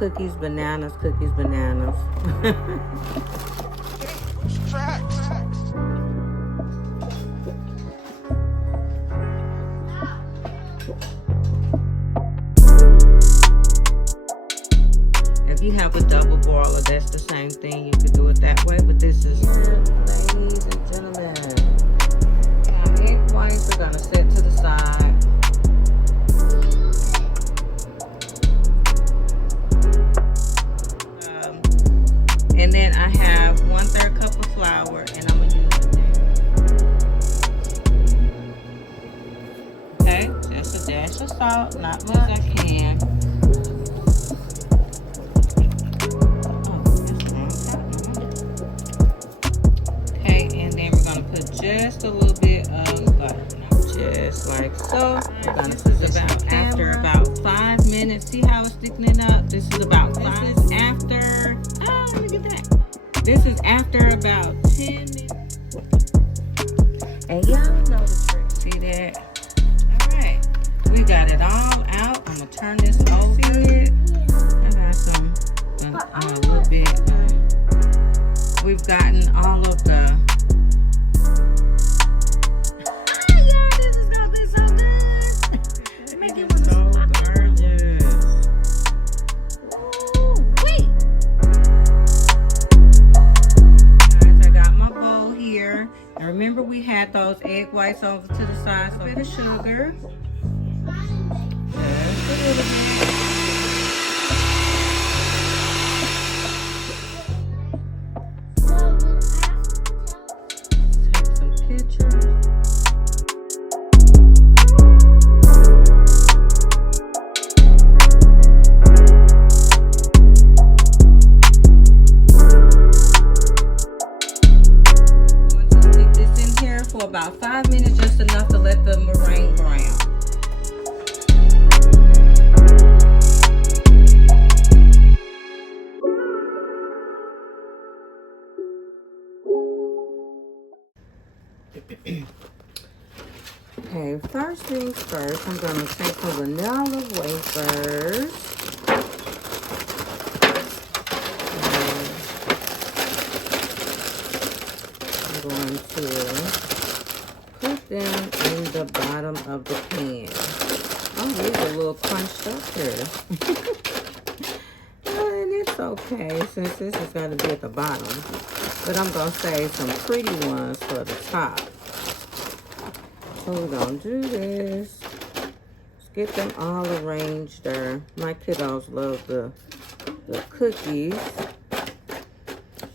cookies, bananas, cookies, bananas. If you have a double broiler, that's the same thing. You could do it that way, but this is, ladies and gentlemen, our egg whites are gonna set to the side. And then I have 1/3 cup of flour, and I'm gonna use it. Okay, just a dash of salt, not much as I can. Okay, and then we're gonna put just a little bit of butter, just like so. We're gonna put this about after about 5 minutes. See how it's thickening up? This is about 5 minutes after. Oh, look at that. This is after about 10 minutes. And y'all know the trick. See that? Alright. We got it all out. I'm gonna turn this over. I got some a little bit. We've gotten all of the. Yeah, this is gonna be so good. Make it so gorgeous. Ooh, wait. Guys, I got my bowl here. And remember, we had those egg whites over to the side. So a bit of sugar. Just a little bit. For about 5 minutes, just enough to let the meringue brown. Okay, first things first, I'm going to take some vanilla wafers. I'm going to put them in the bottom of the pan. Oh, these are a little crunched up here. And it's okay since this is going to be at the bottom. But I'm going to save some pretty ones for the top. So we're going to do this. Let's get them all arranged there. My kiddos love the cookies.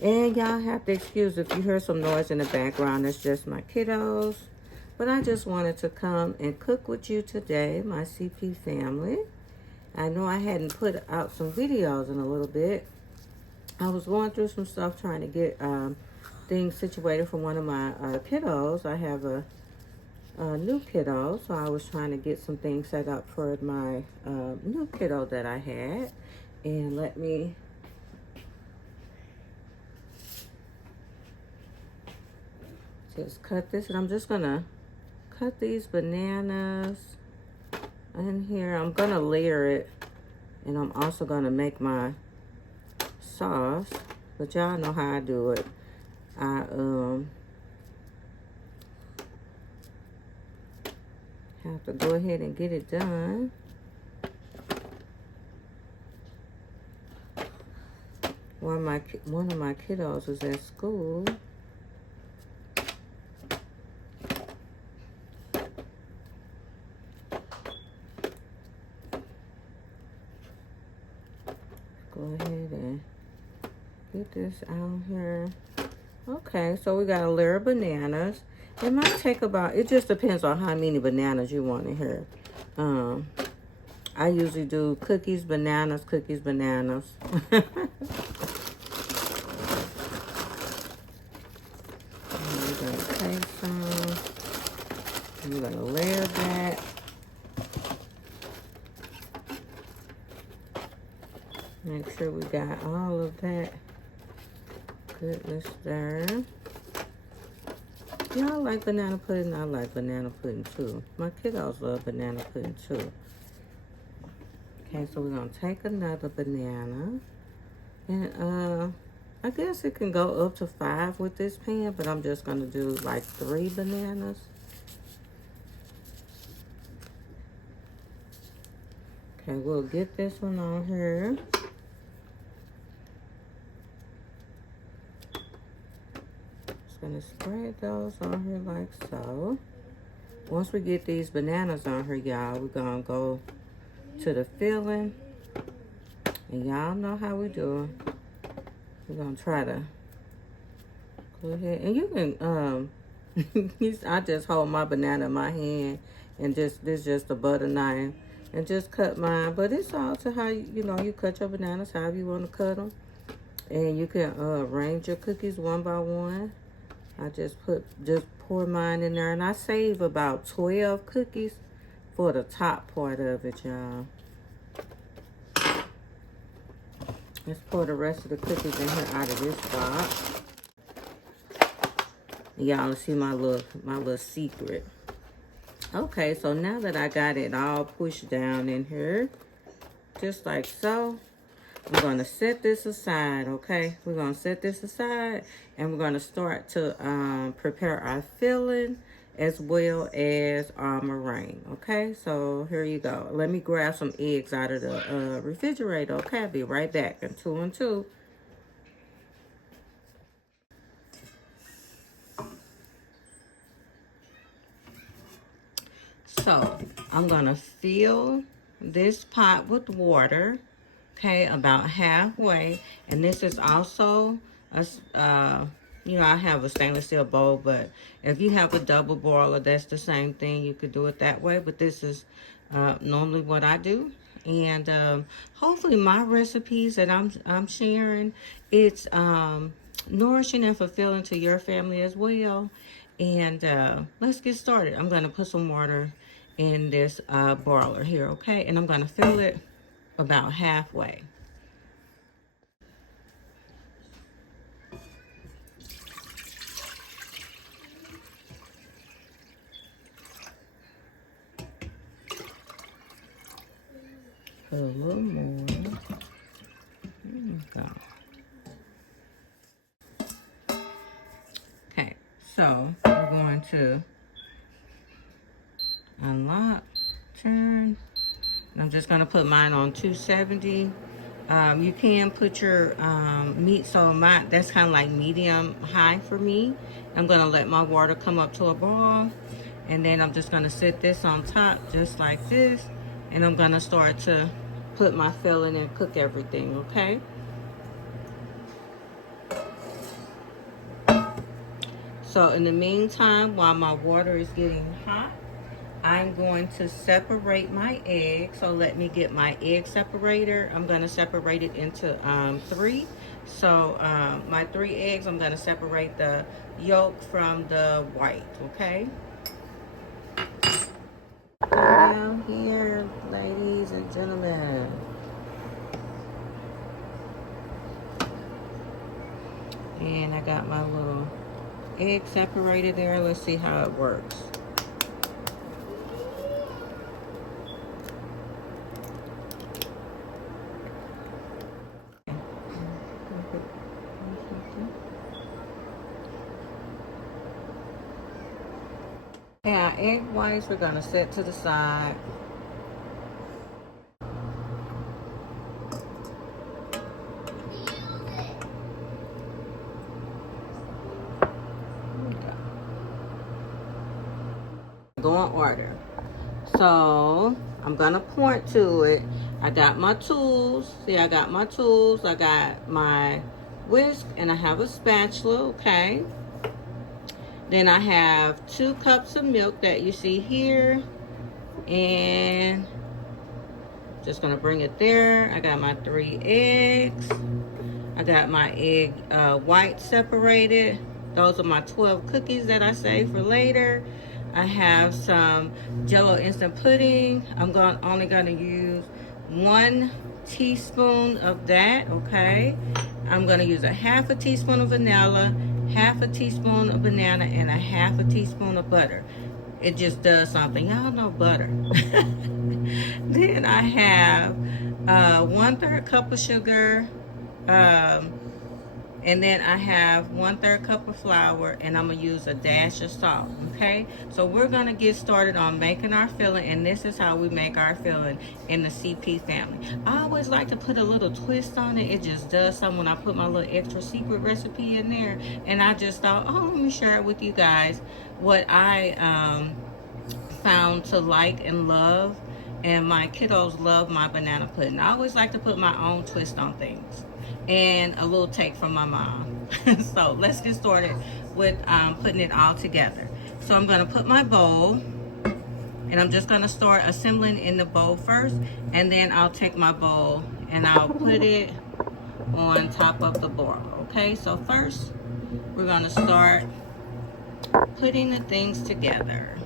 And y'all have to excuse if you hear some noise in the background. It's just my kiddos. But I just wanted to come and cook with you today, my CP family. I know I hadn't put out some videos in a little bit. I was going through some stuff trying to get things situated for one of my kiddos. I have a new kiddo, so I was trying to get some things set up for my new kiddo that I had. And let me just cut this, and I'm just gonna cut these bananas in here. I'm gonna layer it, and I'm also gonna make my sauce, but y'all know how I do it. I have to go ahead and get it done. One of my kiddos is at school. Go ahead and get this out here. Okay, so we got a layer of bananas. It might take about, it just depends on how many bananas you want in here. I usually do cookies, bananas, cookies, bananas. We're gonna take some, and we're gonna layer that. Make sure we got all of that goodness there. Y'all like banana pudding? I like banana pudding too. My kiddos love banana pudding too. Okay, so we're gonna take another banana. And I guess it can go up to 5 with this pan, but I'm just gonna do like 3 bananas. Okay, we'll get this one on here. Just gonna spread those on here like so. Once we get these bananas on here, y'all, we're gonna go to the filling. And y'all know how we do. We're gonna try to go ahead. And you can, I just hold my banana in my hand. And this just a butter knife. And just cut mine. But it's all to how, you cut your bananas, however you want to cut them. And you can arrange your cookies one by one. I just pour mine in there. And I save about 12 cookies for the top part of it, y'all. Let's pour the rest of the cookies in here out of this box. Y'all see my little secret. Okay, so now that I got it all pushed down in here, just like so, I'm going to set this aside, okay? We're going to set this aside, and we're going to start to prepare our filling as well as our meringue, okay? So here you go. Let me grab some eggs out of the refrigerator, okay? I'll be right back in 2 and 2. So I'm gonna fill this pot with water, okay, about halfway. And this is also a, I have a stainless steel bowl, but if you have a double boiler, that's the same thing. You could do it that way, but this is normally what I do. And hopefully my recipes that I'm sharing, it's nourishing and fulfilling to your family as well. And let's get started. I'm gonna put some water in this boiler here, okay? And I'm gonna fill it about halfway. Put a little more. There we go. Okay, so we're going to unlock, turn. And I'm just gonna put mine on 270. You can put your meat, so that's kind of like medium high for me. I'm gonna let my water come up to a boil, and then I'm just gonna set this on top just like this, and I'm gonna start to put my filling and cook everything, okay? So in the meantime, while my water is getting hot, I'm going to separate my egg. So let me get my egg separator. I'm going to separate it into 3. So my 3 eggs, I'm going to separate the yolk from the white, okay? Down here, ladies and gentlemen. And I got my little egg separated there. Let's see how it works. And our egg whites we're gonna set to the side. Go in order. So I'm gonna point to it. I got my tools. See, I got my tools. I got my whisk and I have a spatula, okay? Then I have 2 cups of milk that you see here. And just gonna bring it there. I got my 3 eggs. I got my egg white separated. Those are my 12 cookies that I saved for later. I have some Jell-O instant pudding. I'm only gonna use 1 teaspoon of that, okay? I'm gonna use a half a teaspoon of vanilla, half a teaspoon of banana, and a half a teaspoon of butter. It just does something. Y'all know butter. Then I have 1/3 cup of sugar. And then I have 1/3 cup of flour, and I'm gonna use a dash of salt. Okay, so we're gonna get started on making our filling, and this is how we make our filling in the CP family. I always like to put a little twist on it. It just does something when I put my little extra secret recipe in there. And I just thought, oh, let me share it with you guys what I found to like and love. And my kiddos love my banana pudding. I always like to put my own twist on things and a little take from my mom. So let's get started with putting it all together. So I'm going to put my bowl, and I'm just going to start assembling in the bowl first, and then I'll take my bowl and I'll put it on top of the boiler. Okay, so first we're going to start putting the things together.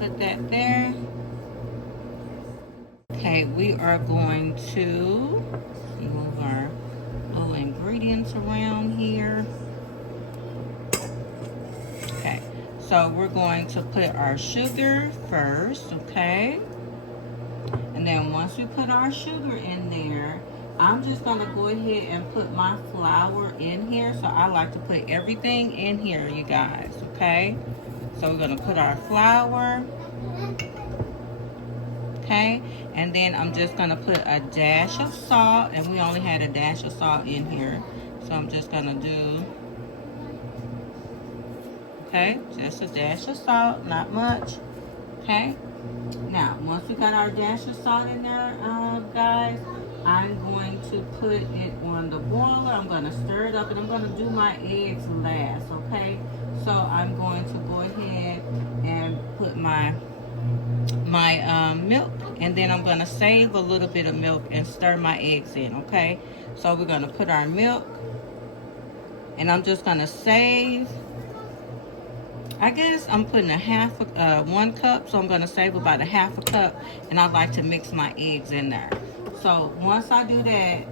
Put that there. Okay, we are going to move our little ingredients around here. Okay, so we're going to put our sugar first, okay? And then once we put our sugar in there, I'm just gonna go ahead and put my flour in here. So I like to put everything in here, you guys, okay? So we're gonna put our flour, okay? And then I'm just gonna put a dash of salt, and we only had a dash of salt in here. So I'm just gonna do, okay, just a dash of salt, not much, okay? Now, once we got our dash of salt in there, guys, I'm going to put it on the boiler. I'm gonna stir it up, and I'm gonna do my eggs last, okay? So I'm going to go ahead and put my milk, and then I'm gonna save a little bit of milk and stir my eggs in, okay? So we're gonna put our milk, and I'm just gonna save, I guess I'm putting a half of 1 cup, so I'm gonna save about a half a cup, and I like to mix my eggs in there. So once I do that,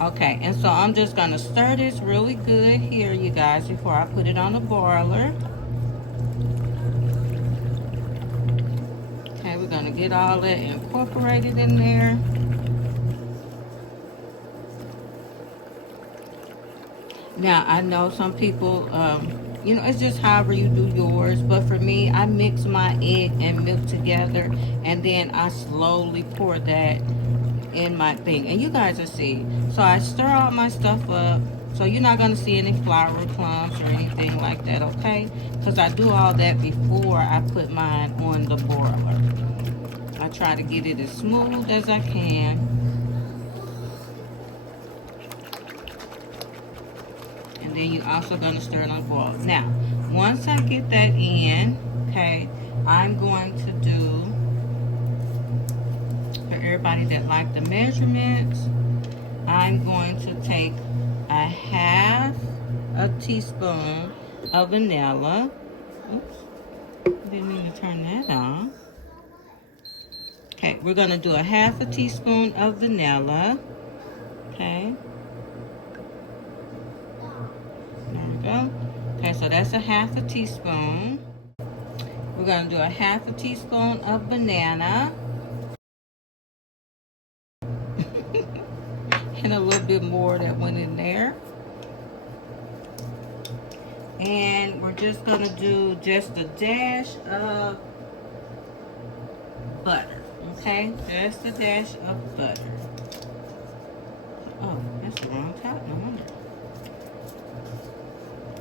okay, and so I'm just gonna stir this really good here, you guys, before I put it on the boiler. Okay, we're gonna get all that incorporated in there. Now, I know some people, you know, it's just however you do yours, but for me, I mix my egg and milk together, and then I slowly pour that in my thing, and you guys will see. So I stir all my stuff up, so you're not going to see any flour clumps or anything like that, okay? Because I do all that before I put mine on the boiler. I try to get it as smooth as I can. And then you're also going to stir it on the boil. Now, once I get that in, okay, I'm going to do, for everybody that like the measurements, I'm going to take a half a teaspoon of vanilla. Oops, didn't mean to turn that on. Okay, we're going to do a half a teaspoon of vanilla. Okay. There we go. Okay, so that's a half a teaspoon. We're going to do a half a teaspoon of banana. And a little bit more that went in there. And we're just going to do just a dash of butter. Okay, just a dash of butter. Oh, that's the wrong top, no wonder.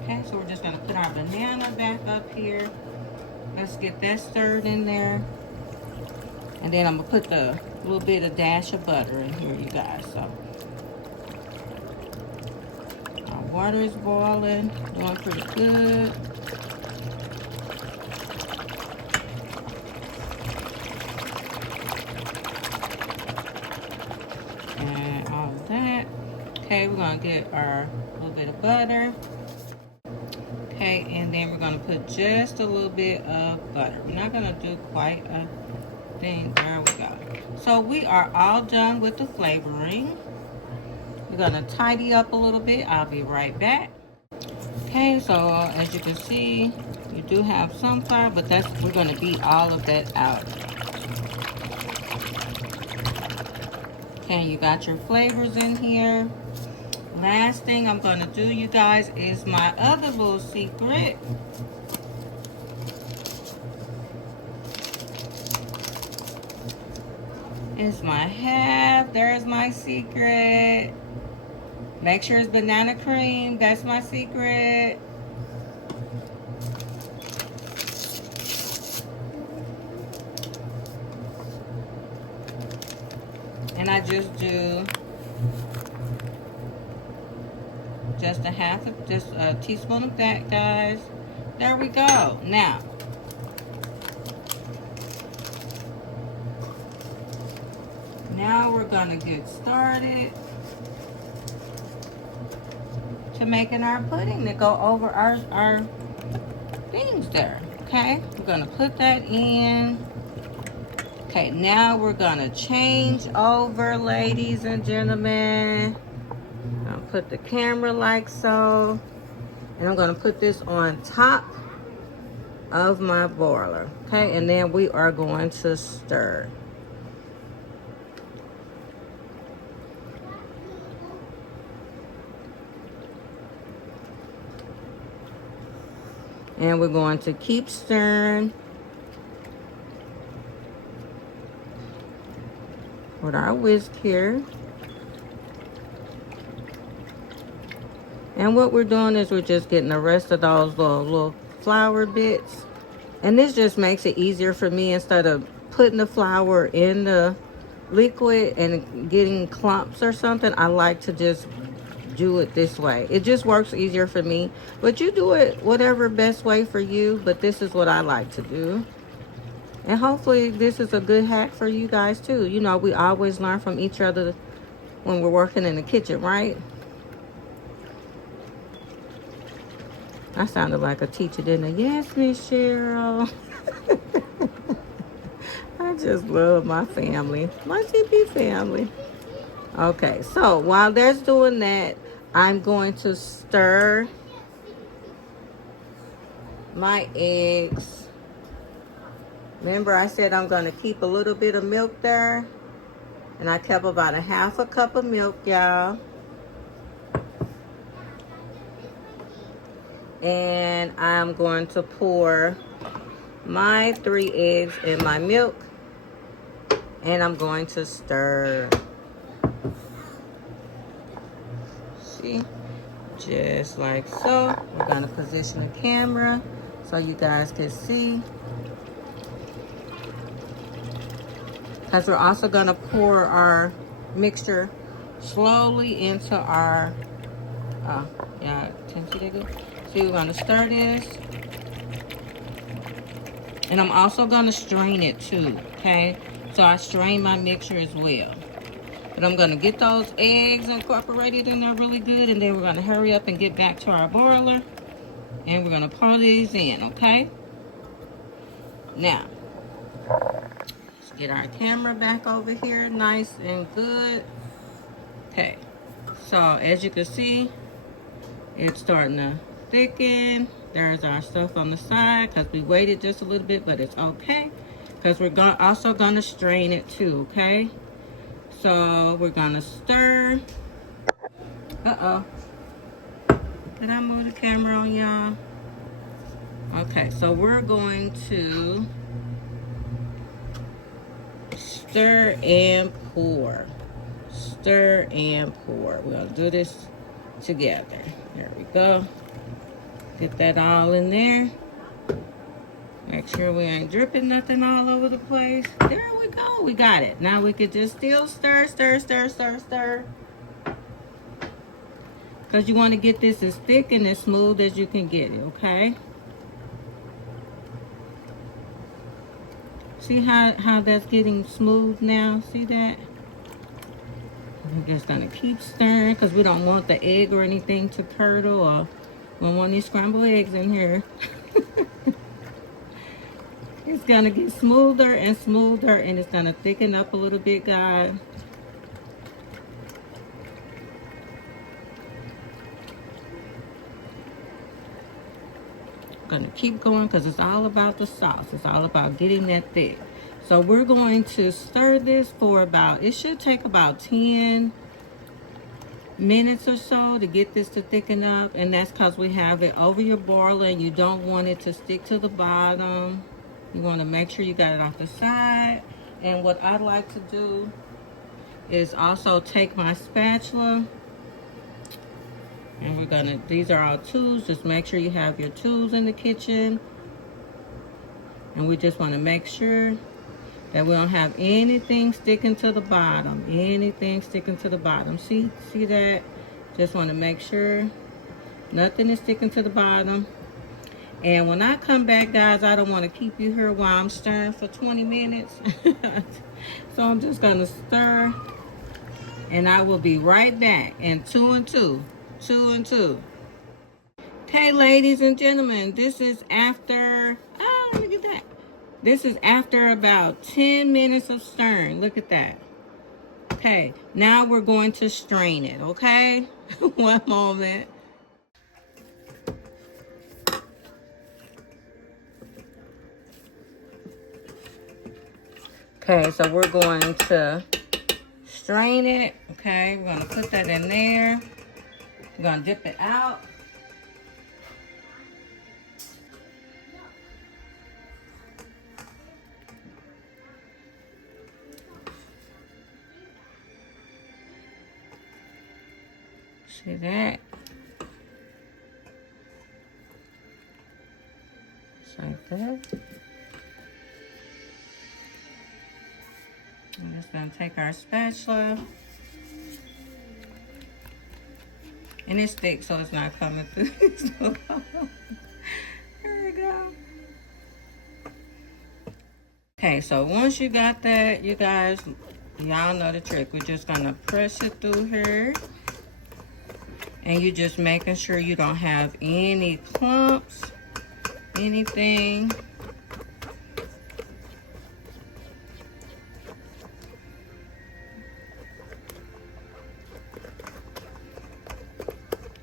Okay, so we're just gonna put our banana back up here. Let's get that stirred in there. And then I'm gonna put the little bit of dash of butter in here, you guys. So our water is boiling, doing pretty good. And all of that. Okay, we're gonna get our little bit of butter. Okay, and then we're going to put just a little bit of butter. We're not going to do quite a thing. There we go. So we are all done with the flavoring. We're going to tidy up a little bit. I'll be right back. Okay, so as you can see, You do have some flour, but we're gonna beat all of that out. Okay, you got your flavors in here. Last thing I'm gonna do, you guys, is my other little secret. Is my half. There's my secret. Make sure it's banana cream. That's my secret. And I just do just a teaspoon of that, guys. There we go. Now we're gonna get started to making our pudding to go over our things there. Okay, we're gonna put that in. Okay, now we're gonna change over, ladies and gentlemen. I'll put the camera like so. And I'm gonna put this on top of my boiler. Okay, and then we are going to stir. And we're going to keep stirring with our whisk here. And what we're doing is we're just getting the rest of those little flour bits. And this just makes it easier for me, instead of putting the flour in the liquid and getting clumps or something. I like to just do it this way. It just works easier for me. But you do it whatever best way for you. But this is what I like to do. And hopefully this is a good hack for you guys too. You know, we always learn from each other when we're working in the kitchen, right? I sounded like a teacher, didn't I? Yes, Miss Cheryl. I just love my family, my CP family. Okay, so while there's doing that, I'm going to stir my eggs. Remember, I said I'm going to keep a little bit of milk there. And I kept about a half a cup of milk, y'all. And I'm going to pour my 3 eggs in my milk. And I'm going to stir. See? Just like so. We're going to position the camera so you guys can see. Because we're also going to pour our mixture slowly into our, yeah, can you see that good? See, we're going to stir this. And I'm also going to strain it too, okay? So I strain my mixture as well. But I'm going to get those eggs incorporated in there really good. And then we're going to hurry up and get back to our boiler. And we're going to pour these in, okay? Now, let's get our camera back over here nice and good. Okay, so as you can see, it's starting to thicken. There's our stuff on the side because we waited just a little bit, but it's okay because we're also going to strain it too, okay? So we're going to stir. Uh-oh. Did I move the camera on, y'all? Okay, so we're going to stir and pour. Stir and pour. We're going to do this together. There we go. Get that all in there. Make sure we ain't dripping nothing all over the place. There we go. We got it. Now we could just still stir, stir, stir, stir, stir. Because you want to get this as thick and as smooth as you can get it, okay? See how that's getting smooth now? See that? We're just going to keep stirring because we don't want the egg or anything to curdle, or we don't want these scrambled eggs in here. It's going to get smoother and smoother, and it's going to thicken up a little bit, guys. Gonna keep going because it's all about the sauce. It's all about getting that thick. So we're going to stir this for about, it should take about 10 minutes or so to get this to thicken up, and that's because we have it over your boiler and you don't want it to stick to the bottom. You want to make sure you got it off the side. And what I like to do is also take my spatula, and we're gonna, these are all tools, just make sure you have your tools in the kitchen, and we just want to make sure that we don't have anything sticking to the bottom. Anything sticking to the bottom. See that? Just want to make sure nothing is sticking to the bottom. And when I come back, guys, I don't want to keep you here while I'm stirring for 20 minutes. So I'm just going to stir. And I will be right back in 2 and 2. 2 and 2. Okay, ladies and gentlemen, this is after, oh, look at that. This is after about 10 minutes of stirring. Look at that. Okay, now we're going to strain it, okay? One moment. Okay, so we're going to strain it. Okay, we're going to put that in there. We're going to dip it out. See that? Just like that. I'm just going to take our spatula. And it's thick, so it's not coming through. There we go. Okay, so once you got that, you guys, y'all know the trick. We're just going to press it through here. And you're just making sure you don't have any clumps, anything.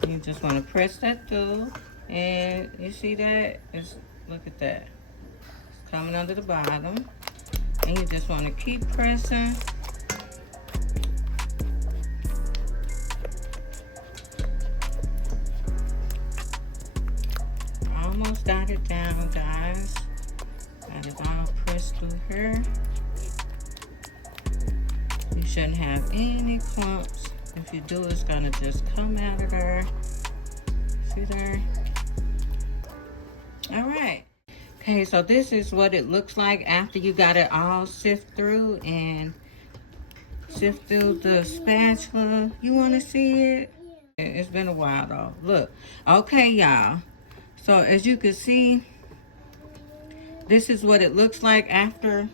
You just want to press that through. And you see that? Look at that. It's coming under the bottom. And you just want to keep pressing. Almost got it down, guys. Got it all pressed through here. You shouldn't have any clumps. If you do, it's gonna just come out of there. See there? All right. Okay, so this is what it looks like after you got it all sift through and sift through the spatula. You wanna see it? It's been a while though. Look. Okay, y'all. So as you can see, this is what it looks like after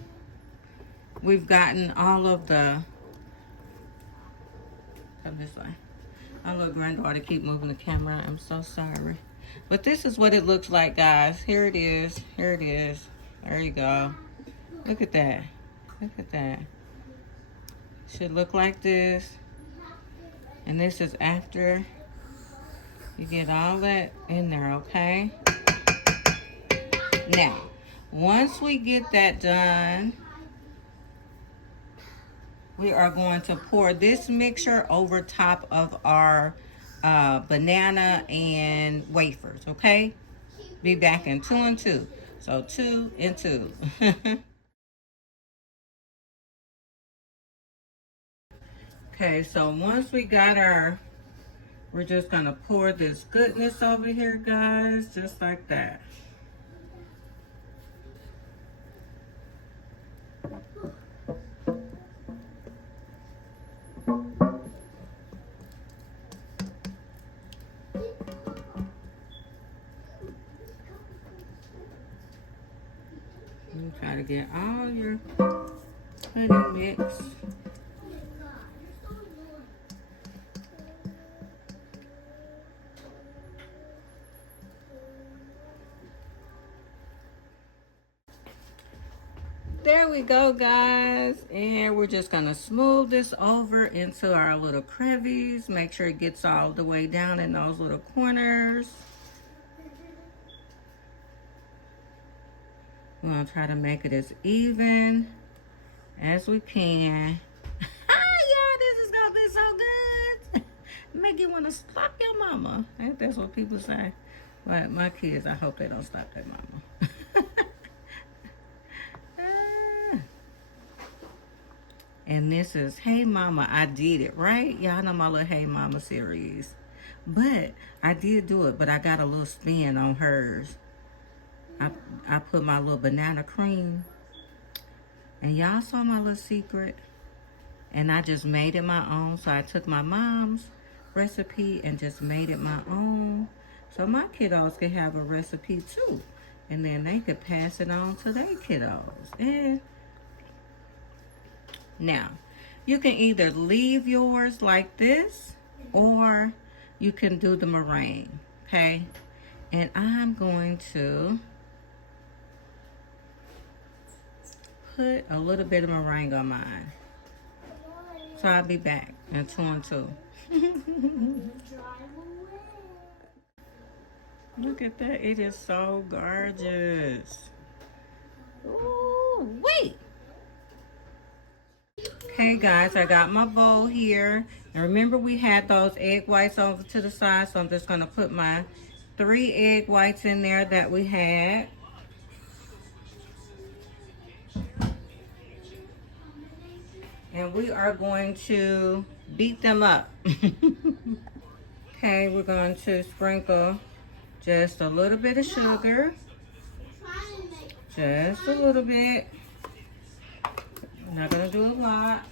we've gotten all of the, come this way. My little granddaughter keep moving the camera. I'm so sorry. But this is what it looks like, guys. Here it is. Here it is. There you go. Look at that. Look at that. Should look like this. And this is after you get all that in there, okay? Now, once we get that done, we are going to pour this mixture over top of our banana and wafers, okay? Be back in 2 and 2. So 2 and 2. Okay, so once we got our, we're just gonna pour this goodness over here, guys, just like that. You try to get all your pudding mix. There we go, guys, and we're just gonna smooth this over into our little crevice. Make sure it gets all the way down in those little corners. We're gonna try to make it as even as we can. Yeah, this is gonna be so good. Make you wanna slap your mama. That's what people say. But my kids, I hope they don't slap their mama. And this is Hey Mama, I Did It, right? Y'all know my little Hey Mama series. But I did do it, but I got a little spin on hers. I put my little banana cream. And y'all saw my little secret. And I just made it my own. So I took my mom's recipe and just made it my own. So my kiddos can have a recipe too. And then they could pass it on to their kiddos. And now, you can either leave yours like this, or you can do the meringue, okay? And I'm going to put a little bit of meringue on mine. So I'll be back in 2 and 2. Look at that, it is so gorgeous. Ooh, wait. Okay guys, I got my bowl here. And remember we had those egg whites over to the side, so I'm just gonna put my 3 egg whites in there that we had. And we are going to beat them up. Okay, we're going to sprinkle just a little bit of sugar. Just a little bit. I'm not gonna do a lot.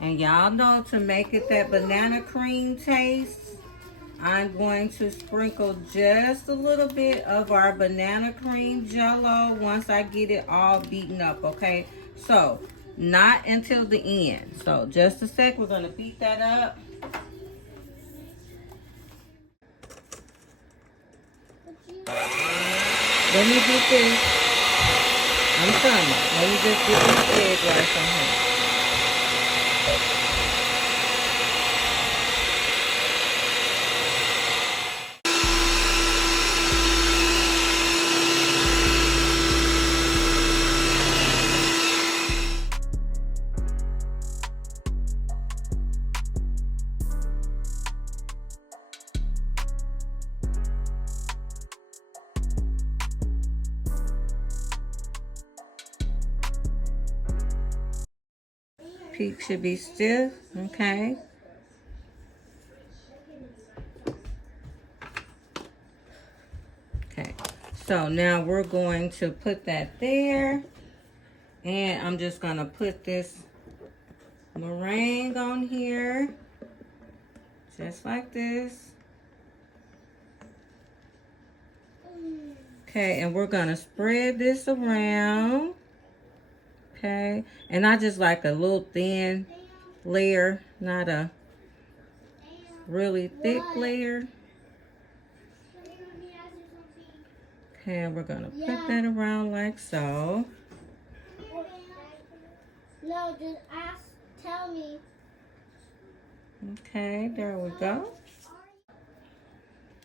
And y'all know, to make it that banana cream taste, I'm going to sprinkle just a little bit of our banana cream jello once I get it all beaten up, okay? So, not until the end. So, just a sec, we're gonna beat that up. Let me get this. I'm coming. Let me just get this egg right from here. Peak should be stiff, okay? Okay, so now we're going to put that there. And I'm just gonna put this meringue on here. Just like this. Okay, and we're gonna spread this around. Okay, and I just like a little thin layer, not a really thick layer. Okay, and we're gonna put that around like so. No, just tell me. Okay, there we go.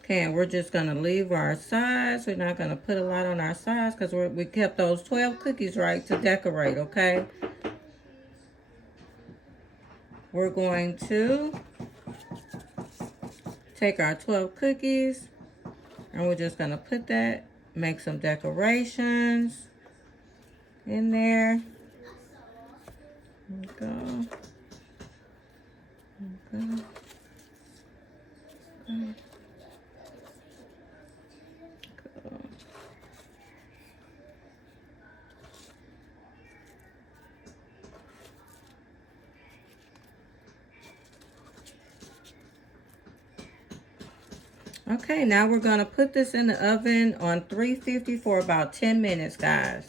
Okay, and we're just gonna leave our sides. We're not gonna put a lot on our sides because we kept those 12 cookies right to decorate, okay? We're going to take our 12 cookies and we're just gonna put that, make some decorations in there. There we go. There we go. Okay, now we're gonna put this in the oven on 350 for about 10 minutes, guys.